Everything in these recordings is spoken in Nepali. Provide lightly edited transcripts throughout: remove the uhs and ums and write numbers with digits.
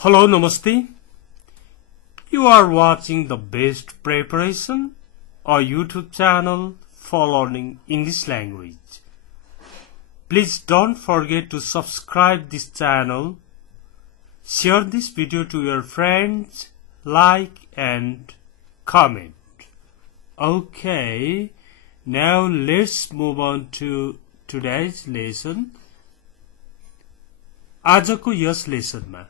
Hello, Namaste. You are watching the Best Preparation, a YouTube channel for learning English language. Please don't forget to subscribe this channel, share this video to your friends, like and comment. Okay, now let's move on to today's lesson. आजको यस लेसनमा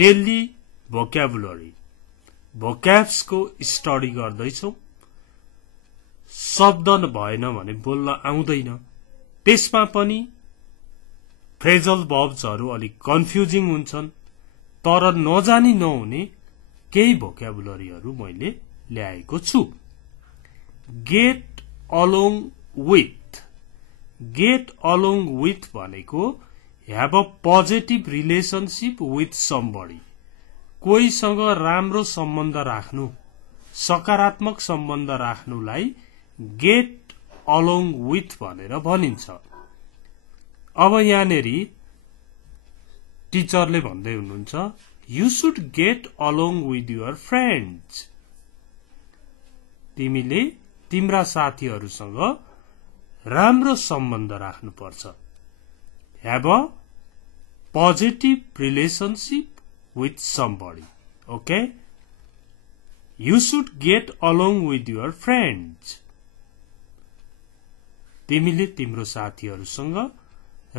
डेली भोक्याबुलरी भोक्याब्स को स्टडी गर्दैछौं। शब्द भएन भने बोल्न आउँदैन, त्यसमा पनि फ्रेजल वर्ब्सहरु अलि कन्फ्युजिङ हुन्छन्, तर नजानी नहुने केही भोक्याबुलरीहरु मैले ल्याएको छु। गेट अलोङ विथ भनेको have a positive relationship with somebody. कोहीसँग राम्रो सम्बन्ध राख्नु, सकारात्मक सम्बन्ध राख्नुलाई get along with भनेर भनिन्छ। अब यहाँनेरि टिचरले भन्दै हुनुहुन्छ, you should get along with your friends. तिमीले तिम्रा साथीहरुसँग राम्रो सम्बन्ध राख्नुपर्छ। Have a positive relationship with somebody. Okay? You should get along with your friends. तिमीले तिम्रो साथीहरुसँग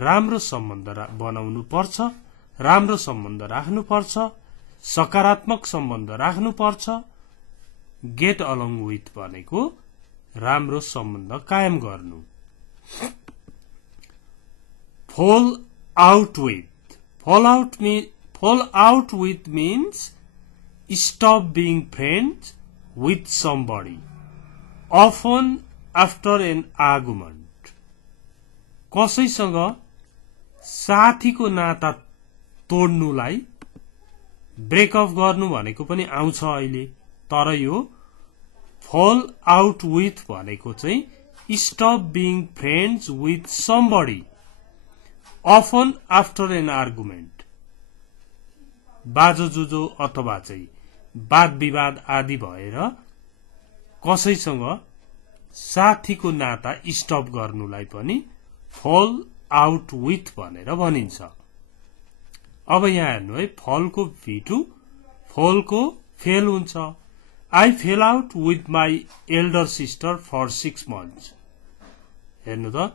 राम्रो सम्बन्ध बनाउनु पर्छ, राम्रो सम्बन्ध राख्नु पर्छ, सकारात्मक सम्बन्ध राख्नु पर्छ। Get along with भनेको राम्रो सम्बन्ध कायम गर्नु। Fall out with means stop being friends with somebody, often after an argument. कसैसँग साथीको नाता तोड्नुलाई ब्रेकअप गर्नु भनेको पनि आउँछ अहिले, तर यो fall out with भनेको चाहिँ stop being friends with somebody often after an argument. बाजोजुजो अथवा चाहिँ वाद विवाद आदि भएर कसैसँग साथीको नाता स्टप गर्नुलाई पनि fall out with भनेर भनिन्छ। अब यहाँ हेर्नु है, fall को V2, fall को fail हुन्छ। I fell out with my elder sister for 6 months. हेर्नु त,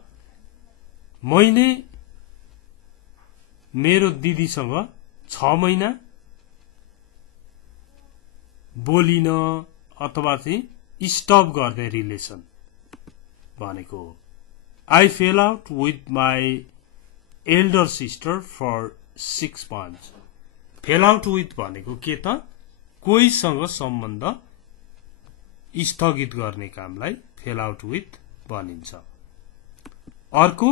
मैले मेरो दिदीसँग 6 महिना बोलिन अथवा चाहिँ स्टप गर्ने रिलेसन भनेको हो। I fell out with my elder sister for 6 months. Fell out with भनेको के त, कोहीसँग सम्बन्ध स्थगित गर्ने कामलाई fell out with भनिन्छ। अर्को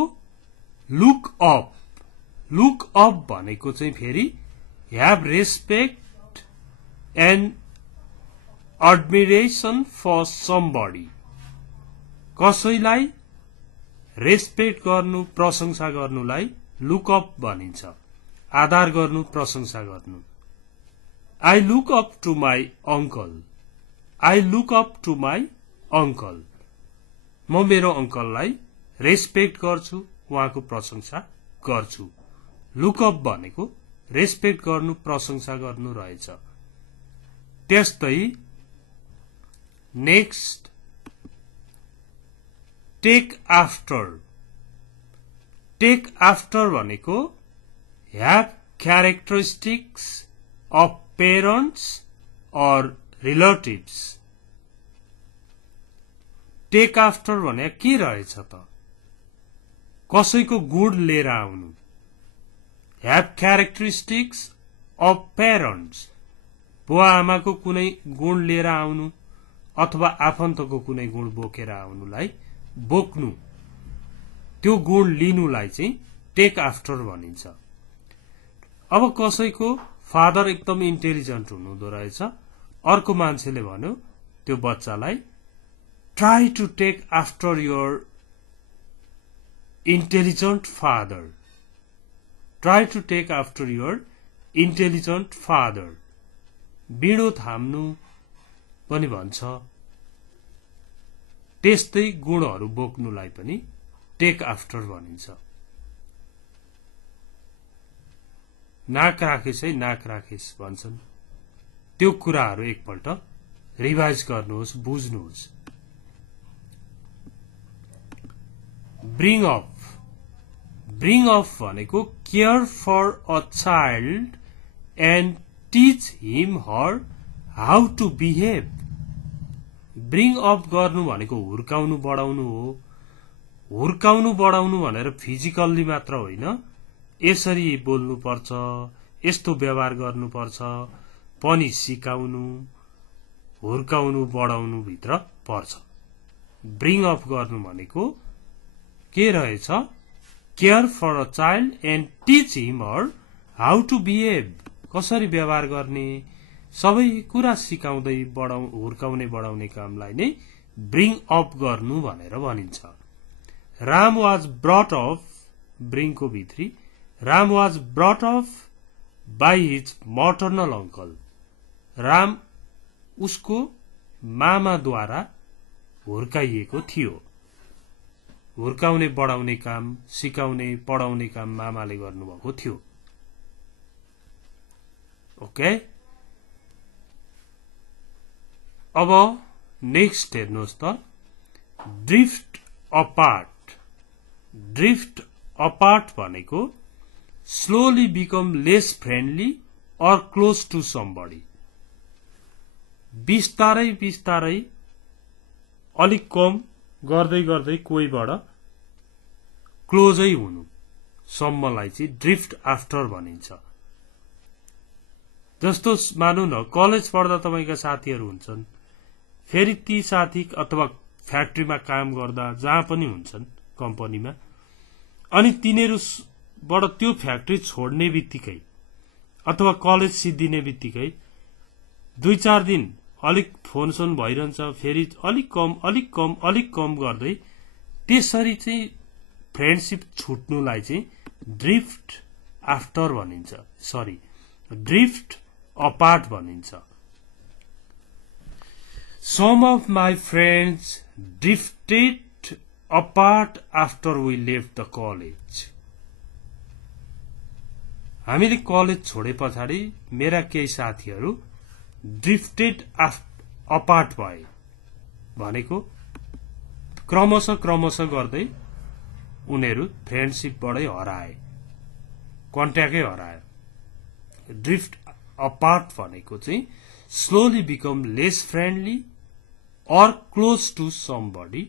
look up भनेको चाहिँ फेरि have respect and admiration for somebody. कसैलाई रेस्पेक्ट गर्नु, प्रशंसा गर्नुलाई look up भनिन्छ। आदर गर्नु, प्रशंसा गर्नु। I look up to my uncle. म मेरो अंकललाई रेस्पेक्ट गर्छु, उहाँको प्रशंसा गर्छु। लुक अप भनेको रेस्पेक्ट गर्नु, प्रशंसा गर्नु रहेछ। त्यस्तै नेक्स्ट टेक आफ्टर भनेको have characteristics of parents or relatives. Take after भने के रहेछ त, कसैको गुण लिएर आउनु। have characteristics of parents, बुवा आमाको कुनै गुण लिएर आउनु अथवा आफन्तको कुनै गुण बोकेर आउनुलाई बोक्नु, त्यो गुण लिनुलाई चाहिँ टेक आफ्टर भनिन्छ। अब कसैको फादर एकदम इन्टेलिजेन्ट हुनुहुँदो रहेछ, अर्को मान्छेले भन्यो त्यो बच्चालाई try to take after your intelligent father. Try to take after your intelligent father. बिँडो थाम्नु पनि भन्छ। त्यस्तै गुणहरू बोक्नुलाई पनि टेक आफ्टर भनिन्छ। नाक राखेस है नाक राखेस भन्छन्। त्यो कुराहरू एकपल्ट रिभाइज गर्नुहोस्, बुझ्नुहोस्। Bring up. ब्रिङ अप भनेको care for a child and teach him her how to behave. Bring up गर्नु भनेको हुर्काउनु बढाउनु हो। हुर्काउनु बढाउनु भनेर फिजिकल्ली मात्र होइन, यसरी बोल्नुपर्छ, यस्तो व्यवहार गर्नुपर्छ पनि सिकाउनु, हुर्काउनु बढाउनु भित्र पर्छ। ब्रिङ अप गर्नु भनेको के रहेछ? Care for a child and teach him her how to behave, कसरी व्यवहार गर्ने, सबै कुरा सिकाउँदै हुर्काउने बढाउने कामलाई नै ब्रिङ अप गर्नु भनेर भनिन्छ। राम वाज ब्रट अफ, ब्रिङको भित्री, Ram was brought of by his maternal uncle. Ram उसको मामाद्वारा हुर्काइएको थियो। हुर्काउने बढाउने काम, सिकाउने पढाउने काम मामाले गर्नुभएको थियो। ओके, अब नेक्स्ट हेर्नुहोस् त, ड्रिफ्ट अपार्ट। ड्रिफ्ट अपार्ट भनेको slowly become less friendly or close to somebody. बिस्तारै बिस्तारै अलिक कम गर्दै गर्दै कोहीबाट क्लोजै हुनु सम्मलाई चाहिँ ड्रिफ्ट आफ्टर भनिन्छ। जस्तो मानौ न, कलेज पढ्दा तपाईका साथीहरू हुन्छन्, फेरि ती साथी अथवा फ्याक्ट्रीमा काम गर्दा जहाँ पनि हुन्छन् कम्पनीमा, अनि तिनीहरूबाट त्यो फ्याक्ट्री छोड्ने बित्तिकै अथवा कलेज सिद्धिने बित्तिकै 2-4 दिन अलिक फोन सोन भइरहन्छ, फेरि अलिक कम गर्दै त्यसरी चाहिँ फ्रेन्डशिप छुट्नुलाई चाहिँ ड्रिफ्ट आफ्टर भनिन्छ, सरी ड्रिफ्ट अपार्ट भनिन्छ। Some of my friends drifted apart after we left the college. हामीले कलेज छोडे पछाडि मेरा केही साथीहरू ड्रिफ्टेड अपार्ट भए भनेको क्रमशः गर्दै उनीहरू फ्रेन्डशिपबाटै हराए, कन्ट्याक्टै हराए। ड्रिफ्ट अपार्ट भनेको चाहिँ slowly become less friendly or close to somebody.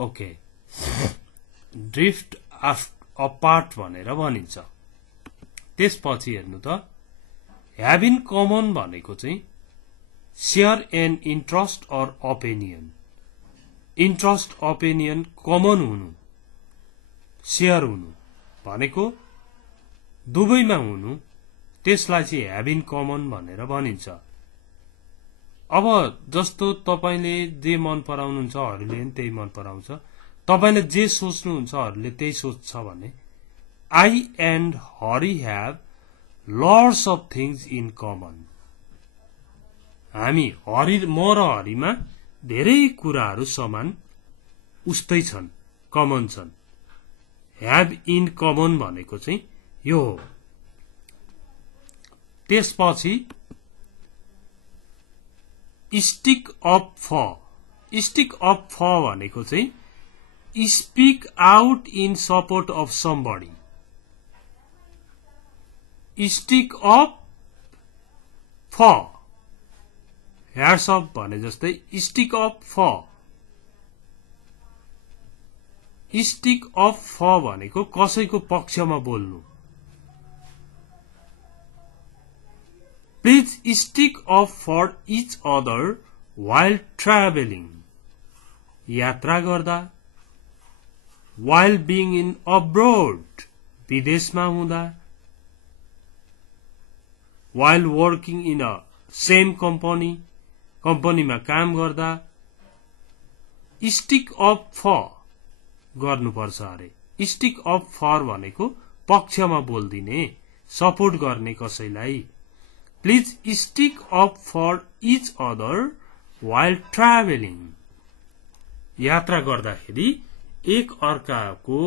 Okay, drift apart भनेर भनिन्छ। त्यसपछि हेर्नु त, ह्याभ इन कमन भनेको चाहिँ शेयर एन इन्ट्रेस्ट और ओपिनियन। इन्ट्रेस्ट ओपिनियन कमन हुनु, शेयर हुनु भनेको दुवैमा हुनु, त्यसलाई चाहिँ ह्याभ इन कमन भनेर भनिन्छ। अब जस्तो तपाईले जे मन पराउनुहुन्छ अरूले पनि त्यही मन पराउँछ, तपाईले जे सोच्नुहुन्छ अरूले त्यही सोच्छ भने I and Hari have lots of things in common. हामी म र हरिमा धेरै कुराहरू समान उस्तै छन्, कमन छन्। ह्याभ इन कमन भनेको चाहिँ यो हो। त्यसपछि stick up for. Stick up for भनेको चाहिँ speak out in support of somebody. Stick up for, hats up भने जस्तै stick up for. Stick up for भनेको कसैको पक्षमा बोल्नु। Please stick up for each other while traveling। यात्रा गर्दा, while being in abroad विदेशमा हुँदा, while working in a same company कम्पनीमा काम गर्दा स्टिक अप फर गर्नुपर्छ अरे। स्टिक अप फर भनेको पक्षमा बोल्दिने, सपोर्ट गर्ने कसैलाई please stick up for each other while travelling यात्रा गर्दाखेरि एक अर्काको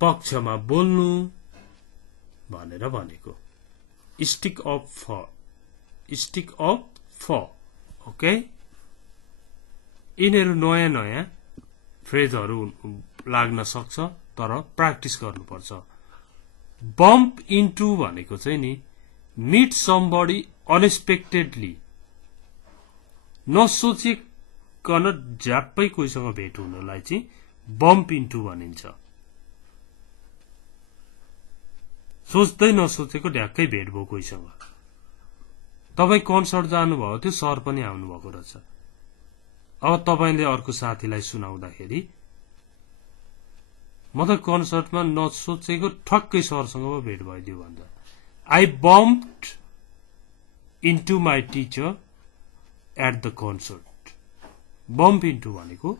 पक्षमा बोल्नु भनेर भनेको स्टिक अप फर ओके यिनीहरू नयाँ नयाँ फ्रेजहरू लाग्न सक्छ तर प्र्याक्टिस गर्नुपर्छ बम्प इन्टु भनेको चाहिँ नि मिट समबडी अनएक्सपेक्टेडली नसोचिकन झ्याप्पै कोहीसँग भेट हुनलाई चाहिँ बम्प इन्टु भनिन्छ सोच्दै नसोचेको ढ्याक्कै भेट भयो कोहीसँग तपाई कन्सर्ट जानुभयो त्यो सर पनि आउनु भएको रहेछ अब तपाईले अर्को साथीलाई सुनाउँदाखेरि म त कन्सर्टमा नसोचेको ठक्कै सरसँग भेट भइदियो भन्छ I bumped into my teacher at the concert bump into भनेको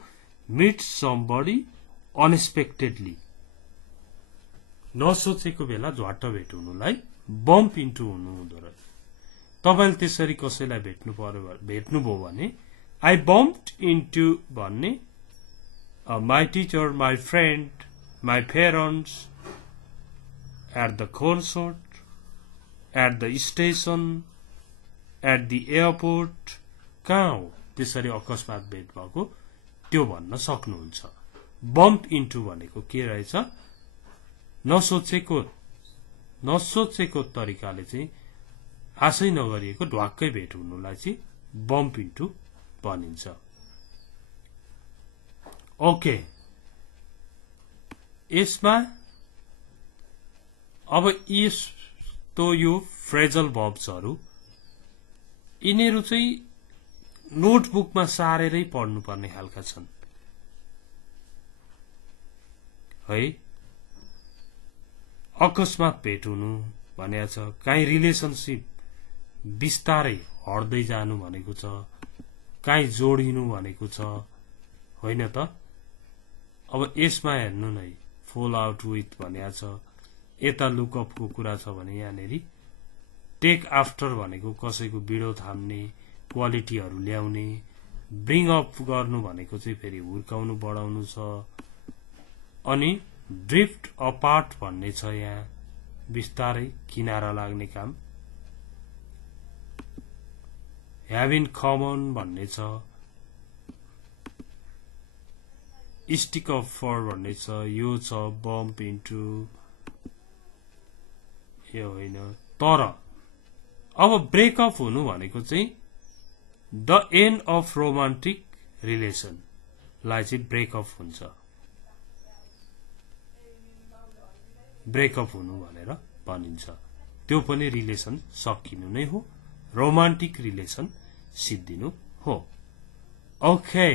मिट समबडी अनएक्सपेक्टेडली नसोचेको बेला झ्वाट्ट भेट हुनुलाई बम्प इन्टु हुनु हुँदो रहेछ तपाईले त्यसरी कसैलाई भेट्नुभयो भने आई बम्प्ड इन्टु भन्ने my teacher my friend my parents at the concert at the station at the airport कहाँ हो त्यसरी अकस्मात भेट भएको त्यो भन्न सक्नुहुन्छ बम्प इन्टु भनेको के रहेछ नसोचेको तरिकाले चाहिँ आशै नगरिएको ढ्वाक्कै भेट हुनुलाई चाहिँ बम्प इन्टु भनिन्छ ओके यसमा अब यस्तो यो फ्रेजल भर्ब्सहरू यिनीहरू चाहिँ नोटबुकमा सारेरै पढ्नुपर्ने खालका छन् है अकस्मात भेट हुनु भनेको छ काहीँ रिलेसनशिप बिस्तारै हट्दै जानु भनेको छ काहीँ जोडिनु भनेको छ होइन त अब यसमा हेर्नु नै फॉल आउट विथ भनेको छ यता लुकअपको कुरा छ भने यहाँनेरि टेक आफ्टर भनेको कसैको बिडो थाम्ने क्वालिटीहरू ल्याउने ब्रिङ अप गर्नु भनेको चाहिँ फेरि हुर्काउनु बढाउनु छ अनि ड्रिफ्ट अपार्ट भन्ने छ यहाँ बिस्तारै किनारा लाग्ने काम ह्याभ इन कमन भन्ने छ स्टिक अप फर भन्ने छ यो छ बम्प इन्टु यो होइन तर अब ब्रेकअप हुनु भनेको चाहिँ the and of romantic relation लाई चाहिँ ब्रेकअप हुन्छ ब्रेकअप हुनु भनेर भनिन्छ त्यो पनि रिलेसन सकिनु नै हो रोमान्टिक रिलेसन सिद्धिनु हो okay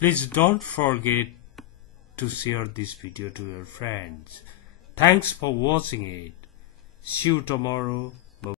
please don't forget to share this video to your friends. Thanks for watching it. See you tomorrow.